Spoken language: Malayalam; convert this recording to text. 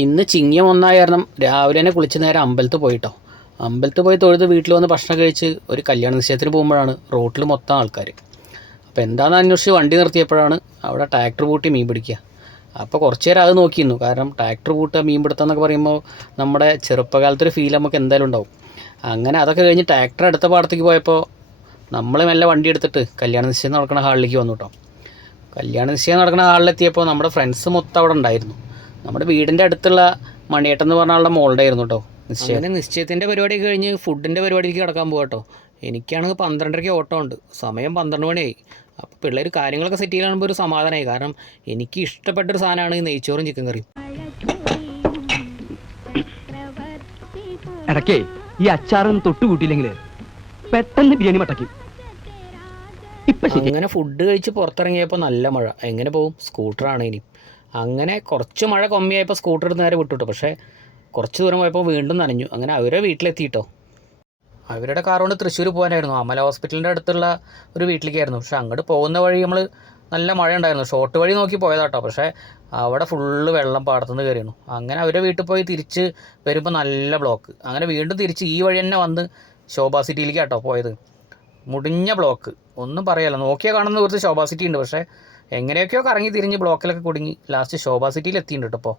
ഇന്ന് ചിങ്ങം ഒന്നായ കാരണം രാവിലെ തന്നെ കുളിച്ച് നേരെ അമ്പലത്തിൽ പോയിട്ടോ. അമ്പലത്തിൽ പോയി തൊഴുത് വീട്ടിൽ വന്ന് ഭക്ഷണം കഴിച്ച് ഒരു കല്യാണ നിശ്ചയത്തിന് പോകുമ്പോഴാണ് റോട്ടിൽ മൊത്തം ആൾക്കാർ. അപ്പോൾ എന്താണെന്ന് അന്വേഷിച്ച് വണ്ടി നിർത്തിയപ്പോഴാണ് അവിടെ ട്രാക്ടർ പൂട്ടി മീൻ പിടിക്കുക. അപ്പോൾ കുറച്ച് നേരം അത് നോക്കിയിരുന്നു. കാരണം ട്രാക്ടർ പൂട്ടുക മീൻ പിടുത്തം എന്നൊക്കെ പറയുമ്പോൾ നമ്മുടെ ചെറുപ്പകാലത്തൊരു ഫീൽ നമുക്ക് എന്തായാലും ഉണ്ടാവും. അങ്ങനെ അതൊക്കെ കഴിഞ്ഞ് ട്രാക്ടർ അടുത്ത പാടത്തേക്ക് പോയപ്പോൾ നമ്മൾ മെല്ലെ വണ്ടി എടുത്തിട്ട് കല്യാണ നിശ്ചയം നടക്കുന്ന ഹാളിലേക്ക് വന്നു കേട്ടോ. കല്യാണ നിശ്ചയം നടക്കുന്ന ഹാളിലെത്തിയപ്പോൾ നമ്മുടെ ഫ്രണ്ട്സ് മൊത്തം അവിടെ ഉണ്ടായിരുന്നു. നമ്മുടെ വീടിൻ്റെ അടുത്തുള്ള മണിയേട്ടൻ എന്ന് പറഞ്ഞ ആളുടെ മോളുടെ ആയിരുന്നു കേട്ടോ നിശ്ചയം. അങ്ങനെ നിശ്ചയത്തിൻ്റെ പരിപാടി കഴിഞ്ഞ് ഫുഡിൻ്റെ പരിപാടിക്ക് കിടക്കാൻ പോകാം കേട്ടോ. എനിക്കാണെങ്കിൽ 12:30 ഓട്ടം ഉണ്ട്, സമയം 12 മണിയായി. അപ്പോൾ പിള്ളേർ കാര്യങ്ങളൊക്കെ സെറ്റ് ചെയ്യാനുമ്പോൾ ഒരു സമാധാനമായി. കാരണം എനിക്ക് ഇഷ്ടപ്പെട്ടൊരു സാധനമാണ് ഈ നെയ്ച്ചോറും ചിക്കൻ കറിയും. ഇടയ്ക്കേ ഈ അച്ചാറും തൊട്ട് കൂട്ടിയില്ലെങ്കിൽ പെട്ടെന്ന് ബിരിയാണി മട്ടക്കും. അങ്ങനെ ഫുഡ് കഴിച്ച് പുറത്തിറങ്ങിയപ്പോൾ നല്ല മഴ. എങ്ങനെ പോകും, സ്കൂട്ടറാണ് ഇനി. അങ്ങനെ കുറച്ച് മഴ കമ്മിയായപ്പോൾ സ്കൂട്ടർ എടുത്ത് നേരെ വിട്ടുട്ടോ. പക്ഷേ കുറച്ച് ദൂരം പോയപ്പോൾ വീണ്ടും നനഞ്ഞു. അങ്ങനെ അവരെ വീട്ടിലെത്തിയിട്ടോ. അവരുടെ കാർ കൊണ്ട് തൃശ്ശൂർ പോകാനായിരുന്നു. അമല ഹോസ്പിറ്റലിൻ്റെ അടുത്തുള്ള ഒരു വീട്ടിലേക്കായിരുന്നു. പക്ഷേ അങ്ങോട്ട് പോകുന്ന വഴി നമ്മൾ നല്ല മഴ ഉണ്ടായിരുന്നു. ഷോർട്ട് വഴി നോക്കി പോയതാട്ടോ. പക്ഷേ അവിടെ ഫുള്ള് വെള്ളം പാടത്തുനിന്ന് കയറിയിരുന്നു. അങ്ങനെ അവരെ വീട്ടിൽ പോയി തിരിച്ച് വരുമ്പോൾ നല്ല ബ്ലോക്ക്. അങ്ങനെ വീണ്ടും തിരിച്ച് ഈ വഴി തന്നെ വന്ന് ശോഭാ സിറ്റിയിലേക്കാട്ടോ പോയത്. മുടിഞ്ഞ ബ്ലോക്ക്, ഒന്നും പറയാമല്ലോ. നോക്കിയാൽ കാണുന്ന കുറച്ച് ശോഭാ സിറ്റി ഉണ്ട്. പക്ഷേ എങ്ങനെയൊക്കെയോ കറങ്ങി തിരിഞ്ഞ് ബ്ലോക്കിലൊക്കെ കുടുങ്ങി ലാസ്റ്റ് ശോഭാ സിറ്റിയിൽ എത്തിയിട്ടുണ്ട് കേട്ടോ. ഇപ്പോൾ